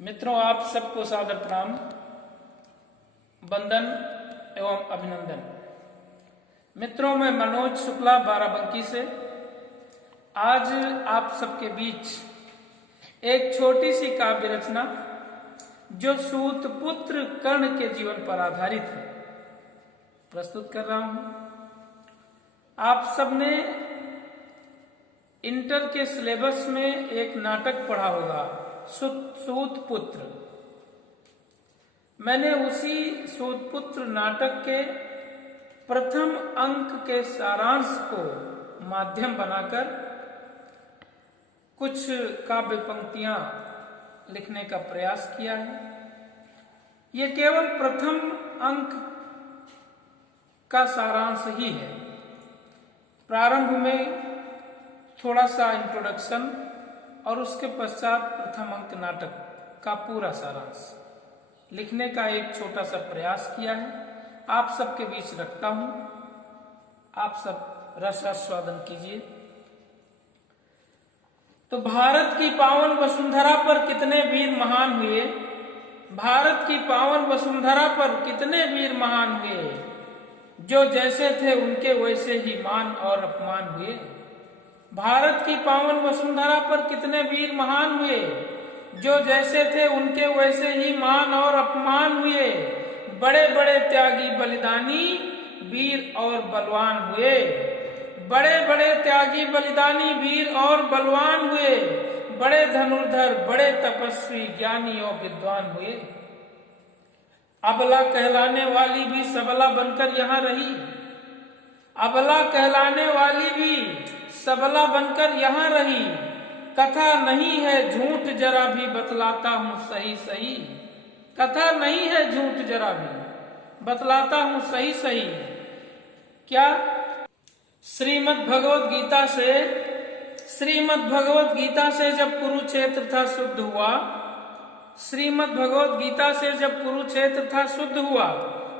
मित्रों, आप सबको सादर प्रणाम, वंदन एवं अभिनंदन। मित्रों, मैं मनोज शुक्ला बाराबंकी से आज आप सबके बीच एक छोटी सी काव्य रचना जो सूत पुत्र कर्ण के जीवन पर आधारित है प्रस्तुत कर रहा हूं। आप सबने इंटर के सिलेबस में एक नाटक पढ़ा होगा, सूत पुत्र। मैंने उसी सूत पुत्र नाटक के प्रथम अंक के सारांश को माध्यम बनाकर कुछ काव्य पंक्तियां लिखने का प्रयास किया है। ये केवल प्रथम अंक का सारांश ही है। प्रारंभ में थोड़ा सा इंट्रोडक्शन और उसके पश्चात प्रथम अंक नाटक का पूरा सारांश लिखने का एक छोटा सा प्रयास किया है। आप सबके बीच रखता हूं, आप सब रसास्वादन कीजिए। तो भारत की पावन वसुंधरा पर कितने वीर महान हुए, भारत की पावन वसुंधरा पर कितने वीर महान हुए, जो जैसे थे उनके वैसे ही मान और अपमान हुए। भारत की पावन वसुंधरा पर कितने वीर महान हुए, जो जैसे थे उनके वैसे ही मान और अपमान हुए। बड़े बड़े त्यागी बलिदानी वीर और बलवान हुए, बड़े बड़े त्यागी बलिदानी वीर और बलवान हुए। बड़े धनुर्धर, बड़े तपस्वी, ज्ञानी और विद्वान हुए। अबला कहलाने वाली भी सबला बनकर यहाँ रही, अबला कहलाने वाली भी सबला बनकर यहाँ रही। कथा नहीं है झूठ जरा भी बतलाता हूँ सही सही, कथा नहीं है झूठ जरा भी बतलाता हूँ सही सही। क्या श्रीमद् भगवत गीता से जब कुरुक्षेत्र था शुद्ध हुआ, श्रीमद् भगवत गीता से जब कुरुक्षेत्र था शुद्ध हुआ,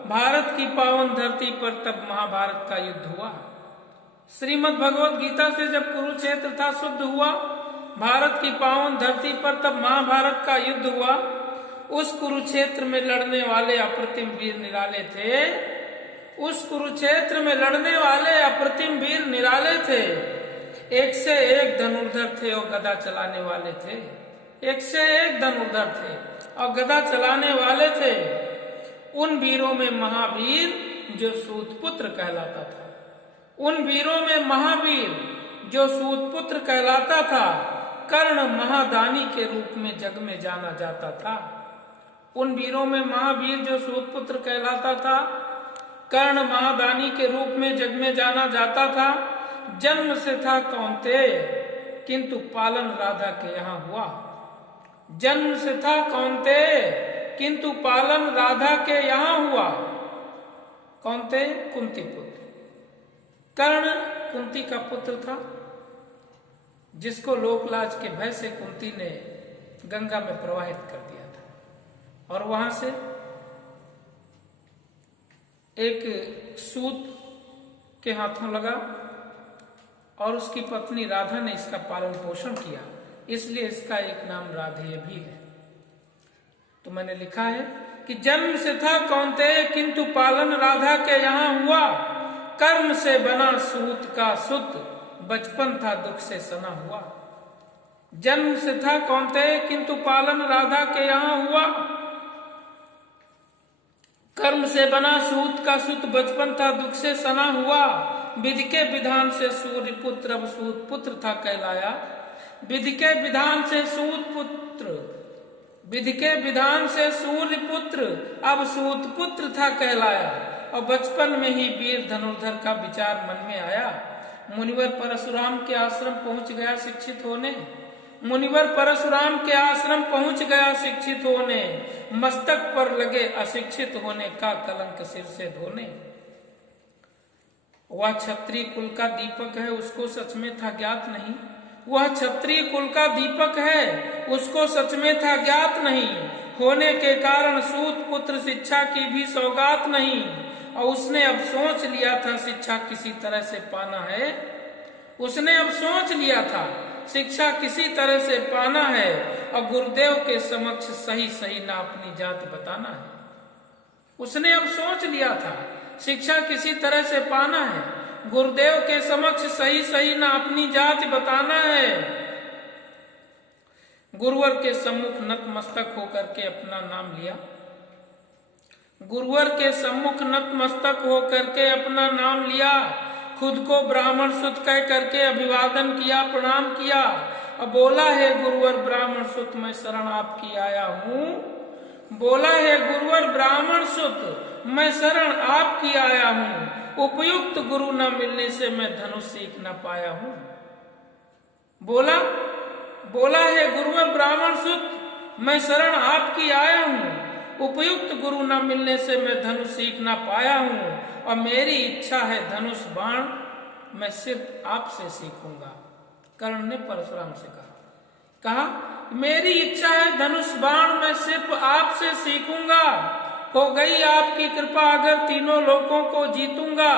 भारत की पावन धरती पर तब महाभारत का युद्ध हुआ। श्रीमद् भगवत गीता से जब कुरुक्षेत्र था शुद्ध हुआ, भारत की पावन धरती पर तब महाभारत का युद्ध हुआ। उस कुरुक्षेत्र में लड़ने वाले अप्रतिम वीर निराले थे, उस कुरुक्षेत्र में लड़ने वाले अप्रतिम वीर निराले थे। एक से एक धनुर्धर थे और गदा चलाने वाले थे, एक से एक धनुर्धर थे और गदा चलाने वाले थे। उन वीरों में महावीर जो सूत पुत्र कहलाता था, उन वीरों में महावीर जो सूत पुत्र कहलाता था, कर्ण महादानी के रूप में जग में जाना जाता था। उन वीरों में महावीर जो सूत पुत्र कहलाता था, कर्ण महादानी के रूप में जग में जाना जाता था। जन्म से था कौन्तेय किंतु पालन राधा के यहाँ हुआ, जन्म से था कौन्तेय किंतु पालन राधा के यहाँ हुआ। कौन्तेय कुंती पुत्र, कर्ण कुंती का पुत्र था, जिसको लोकलाज के भय से कुंती ने गंगा में प्रवाहित कर दिया था। और वहां से एक सूत के हाथों लगा और उसकी पत्नी राधा ने इसका पालन पोषण किया, इसलिए इसका एक नाम राधेय भी है। तो मैंने लिखा है कि जन्म से था कौन्तेय किंतु पालन राधा के यहाँ हुआ। कर्म से बना सूत का सुत, बचपन था दुख से सना हुआ। जन्म से था कौन्तेय किंतु पालन राधा के यहाँ हुआ। कर्म से बना सूत का सुत, बचपन था दुख से सना हुआ। विधि के विधान से सूर्य पुत्र अब सूत पुत्र था कहलाया। विधि के विधान से सूत पुत्र, विधि के विधान से सूर्य पुत्र अब सूत पुत्र था कहलाया। और बचपन में ही वीर धनुर्धर का विचार मन में आया। मुनिवर परशुराम के आश्रम पहुंच गया शिक्षित होने, मुनिवर परशुराम के आश्रम पहुंच गया शिक्षित होने। मस्तक पर लगे अशिक्षित होने का कलंक सिर से धोने। वह क्षत्रिय कुल का दीपक है, उसको सच में था ज्ञात नहीं। वह क्षत्रिय कुल का दीपक है, उसको सच में था ज्ञात नहीं। होने के कारण सूत पुत्र शिक्षा की भी सौगात नहीं। और उसने अब सोच लिया था शिक्षा किसी तरह से पाना है, उसने अब सोच लिया था शिक्षा किसी तरह से पाना है और गुरुदेव के समक्ष सही सही ना अपनी जाति बताना है। उसने अब सोच लिया था, शिक्षा किसी तरह से पाना है, गुरुदेव के समक्ष सही सही ना अपनी जाति बताना है। गुरुवर के सम्मुख नतमस्तक होकर के अपना नाम लिया। गुरुवर के सम्मुख नतमस्तक होकर के अपना नाम लिया। खुद को ब्राह्मण सुत कह करके अभिवादन किया, प्रणाम किया और बोला, है गुरुवर ब्राह्मण सुत मैं शरण आपकी आया हूँ। बोला, है गुरुवर ब्राह्मण सुत मैं शरण आपकी आया हूँ। उपयुक्त गुरु न मिलने से मैं धनुष सीख न पाया हूँ। बोला है गुरुवर ब्राह्मण सुत मैं शरण आपकी आया हूँ। उपयुक्त गुरु न मिलने से मैं धनुष सीख न पाया हूँ और मेरी इच्छा है धनुष बाण मैं सिर्फ आपसे सीखूंगा। कर्ण ने परशुराम से कहा मेरी इच्छा है धनुष बाण मैं सिर्फ आपसे सीखूंगा। हो गई आपकी कृपा अगर तीनों लोगों को जीतूंगा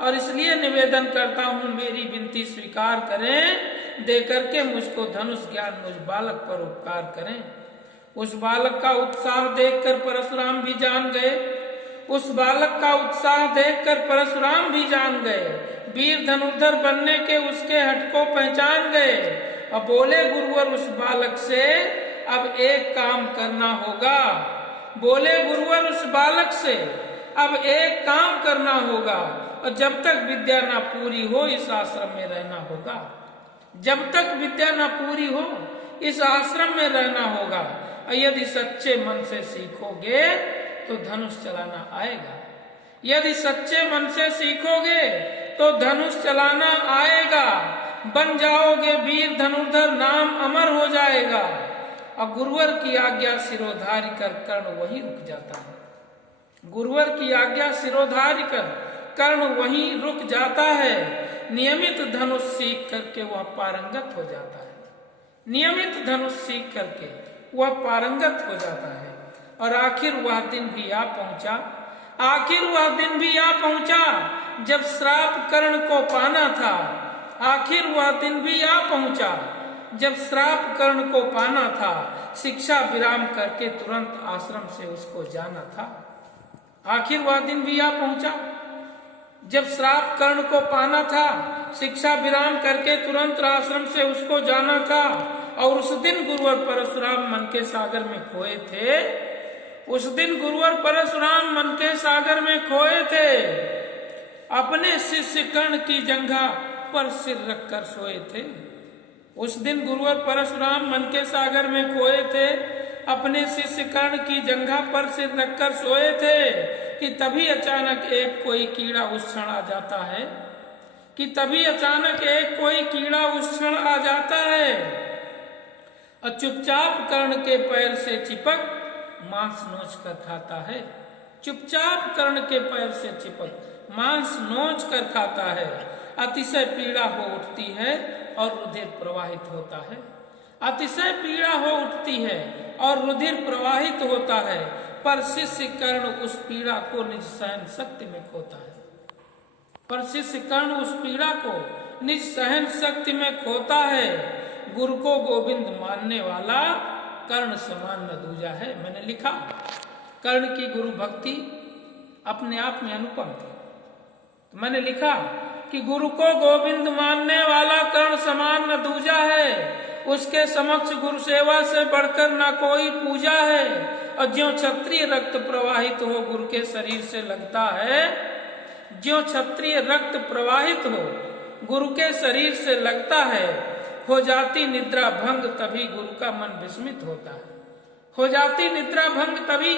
और इसलिए निवेदन करता हूँ मेरी विनती स्वीकार करें। दे करके मुझको धनुष ज्ञान मुझ बालक पर उपकार करें। उस बालक का उत्साह देखकर परशुराम भी जान गए। उस बालक का उत्साह देखकर परशुराम भी जान गए। वीर धनुर्धर बनने के उसके हट को पहचान गए और बोले, गुरुवर उस बालक से अब एक काम करना होगा। बोले, गुरुवर उस बालक से अब एक काम करना होगा और जब तक विद्या ना पूरी हो इस आश्रम में रहना होगा। जब तक विद्या ना पूरी हो इस आश्रम में रहना होगा और यदि सच्चे मन से सीखोगे तो धनुष चलाना आएगा। यदि सच्चे मन से सीखोगे तो धनुष चलाना आएगा। बन जाओगे वीर धनुर्धर, नाम अमर हो जाएगा। और गुरुवर की आज्ञा सिरोधारी कर कर्ण वहीं रुक जाता है। गुरुवर की आज्ञा सिरोधारी कर कर्ण वहीं रुक जाता है। नियमित धनुष सीख करके वह पारंगत हो जाता है। नियमित धनुष सीख करके वह पारंगत हो जाता है। और आखिर वह दिन भी आ पहुंचा। आखिर वह दिन भी आ पहुंचा जब श्राप कर्ण को पाना था। आखिर वह दिन भी आ पहुंचा जब श्राप कर्ण को पाना था। शिक्षा विराम करके तुरंत आश्रम से उसको जाना था। आखिर वह दिन भी आ पहुंचा जब श्राप कर्ण को पाना था। शिक्षा विराम करके तुरंत आश्रम से उसको जाना था। और उस दिन गुरुवर परशुराम मन के सागर में खोए थे। उस दिन गुरुवर परशुराम मन के सागर में खोए थे। अपने शिष्य कर्ण की जंघा पर सिर रखकर सोए थे। उस दिन गुरुवर परशुराम मन के सागर में खोए थे। अपने शिष्य कर्ण की जंघा पर सिर रखकर सोए थे कि तभी अचानक एक कोई कीड़ा उस क्षण आ जाता है। कि तभी अचानक एक कोई कीड़ा उस क्षण आ जाता है और चुपचाप कर्ण के पैर से चिपक मांस नोच कर खाता है। चुपचाप कर्ण के पैर से चिपक मांस नोच कर खाता है। अतिशय पीड़ा हो उठती है और रुधिर प्रवाहित होता है। अतिशय पीड़ा हो उठती है और रुधिर प्रवाहित होता है। पर शिष्य कर्ण उस पीड़ा को निज सहन शक्ति में खोता है। पर शिष्य कर्ण उस पीड़ा को निज सहन शक्ति में खोता है। गुरु को गोविंद मानने वाला कर्ण समान न दूजा है। मैंने लिखा कर्ण की गुरु भक्ति अपने आप में अनुपम थी। तो मैंने लिखा कि गुरु को गोविंद मानने वाला कर्ण समान न दूजा है। उसके समक्ष गुरु सेवा से बढ़कर न कोई पूजा है। और ज्यों क्षत्रिय रक्त प्रवाहित हो गुरु के शरीर से लगता है, ज्यों क्षत्रिय रक्त प्रवाहित हो गुरु के शरीर से लगता है, हो जाती निद्रा भंग तभी गुरु का मन विस्मित होता है। हो जाती निद्रा भंग तभी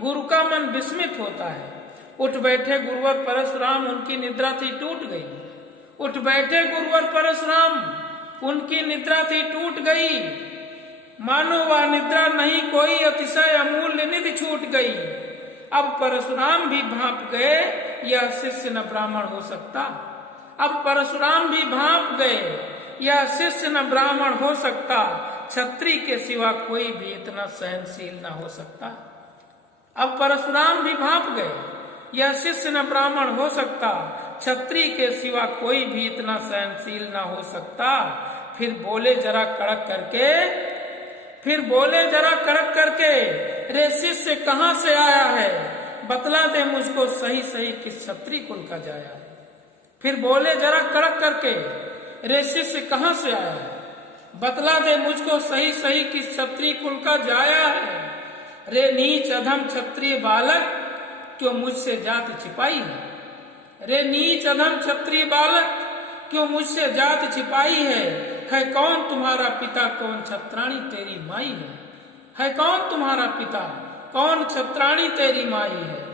गुरु का मन विस्मित होता है। उठ बैठे गुरुवर परशुराम, उनकी निद्रा थी टूट गई। उठ बैठे गुरुवर परशुराम, उनकी निद्रा थी टूट गई। मानो वह निद्रा नहीं कोई अतिशय अमूल्य निधि छूट गई। अब परशुराम भी भांप गए, यह शिष्य न ब्राह्मण हो सकता। अब परशुराम भी भांप गए, यह शिष्य न ब्राह्मण हो सकता। क्षत्रिय के सिवा कोई भी इतना सहनशील न हो सकता। अब परशुराम भी भांप गए, यह शिष्य न ब्राह्मण हो सकता। क्षत्रिय के सिवा कोई भी इतना सहनशील न हो सकता। फिर बोले जरा कड़क करके, रे शिष्य कहाँ से आया है, बतला दे मुझको सही सही किस क्षत्रिय कुल का जाया है। फिर बोले जरा कड़क करके, रे शिष्य कहाँ से आया है, बतला दे मुझको सही सही किस क्षत्रिय कुल का जाया है। रे नीच अधम क्षत्रिय बालक, क्यों मुझसे जाति छिपाई है। रे नीच अधम क्षत्रिय बालक, क्यों मुझसे जाति छिपाई है कौन तुम्हारा पिता, कौन छत्राणी तेरी माई है कौन तुम्हारा पिता, कौन छत्राणी तेरी माई है।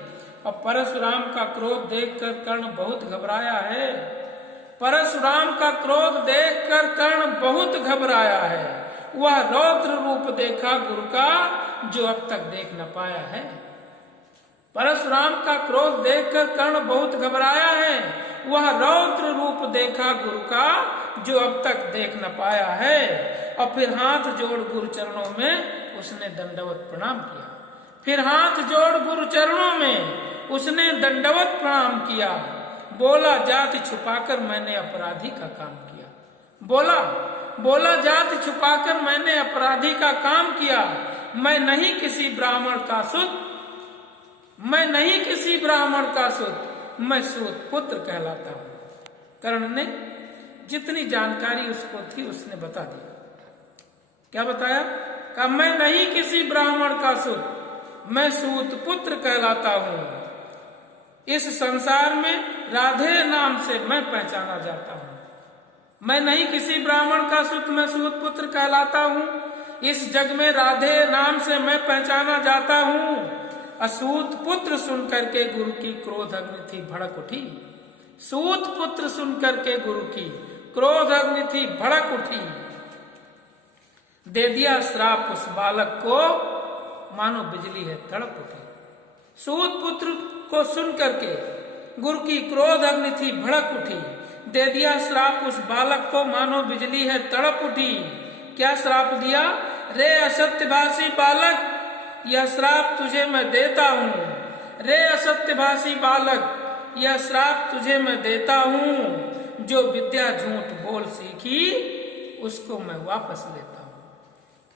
और परशुराम का क्रोध देखकर कर्ण बहुत घबराया है, परशुराम का क्रोध देखकर कर्ण बहुत घबराया है। वह रौद्र रूप देखा गुरु का, जो अब तक देख न पाया है। परशुराम का क्रोध देखकर कर्ण बहुत घबराया है, वह रौद्र रूप देखा गुरु का, जो अब तक देख न पाया है। और फिर हाथ जोड़ गुरु चरणों में उसने दंडवत प्रणाम किया, फिर हाथ जोड़ गुरु चरणों में उसने दंडवत प्रणाम किया। बोला जाति छुपाकर मैंने अपराधी का काम किया, बोला जाति छुपाकर मैंने अपराधी का काम किया। मैं नहीं किसी ब्राह्मण का सुत, मैं नहीं किसी ब्राह्मण का सुत, मैं सूत पुत्र कहलाता हूं। कर्ण ने जितनी जानकारी उसको थी उसने बता दिया। क्या बताया? कहा मैं नहीं किसी ब्राह्मण का सुत, मैं सूत पुत्र कहलाता हूं। इस संसार में राधे नाम से मैं पहचाना जाता हूं। मैं नहीं किसी ब्राह्मण का सुत, मैं सूत पुत्र कहलाता हूं। इस जग में राधे नाम से मैं पहचाना जाता हूं। असूत पुत्र सुन करके गुरु की क्रोध अग्नि थी भड़क उठी, सूत पुत्र सुन करके गुरु की क्रोध अग्नि थी भड़क उठी। दे दिया श्राप उस बालक को, मानो बिजली है तड़प उठी। सूत पुत्र को सुन करके गुरु की क्रोध अग्नि थी भड़क उठी। दे दिया श्राप उस बालक को, मानो बिजली है तड़प उठी। क्या श्राप दिया? रे असत्यभाषी बालक, यह श्राप तुझे मैं देता हूं। रे असत्यभाषी बालक, यह श्राप तुझे मैं देता हूं। जो विद्या झूठ बोल सीखी उसको मैं वापस लेता हूं।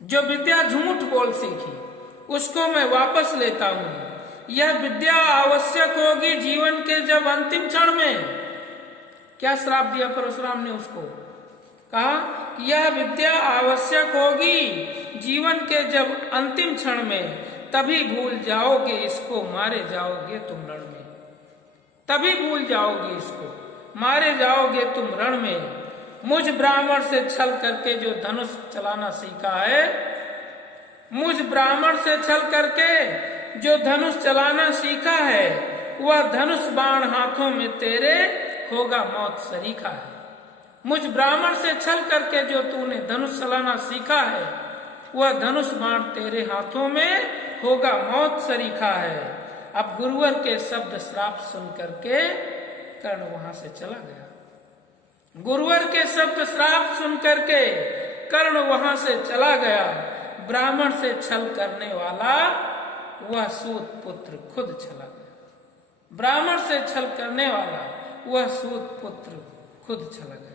जो विद्या झूठ बोल सीखी उसको मैं वापस लेता हूं। यह विद्या आवश्यक होगी जीवन के जब अंतिम क्षण में। क्या श्राप दिया परशुराम ने उसको? कहा कि यह विद्या आवश्यक होगी जीवन के जब अंतिम क्षण में, तभी भूल जाओगे इसको, मारे जाओगे तुम रण में। तभी भूल जाओगे इसको, मारे जाओगे तुम रण में। मुझ ब्राह्मण से छल करके जो धनुष चलाना सीखा है, मुझ ब्राह्मण से छल करके जो धनुष चलाना सीखा है, वह धनुष बाण हाथों में तेरे होगा मौत सरीखा है। मुझ ब्राह्मण से छल करके जो तूने धनुष चलाना सीखा है, वह धनुष बाण तेरे हाथों में होगा मौत सरीखा है। अब गुरुवर के शब्द श्राप सुन करके कर्ण वहां से चला गया। गुरुवर के शब्द श्राप सुन करके कर्ण वहां से चला गया। ब्राह्मण से छल करने वाला वह सूत पुत्र खुद चला गया। ब्राह्मण से छल करने वाला वह सूत पुत्र खुद चला गया।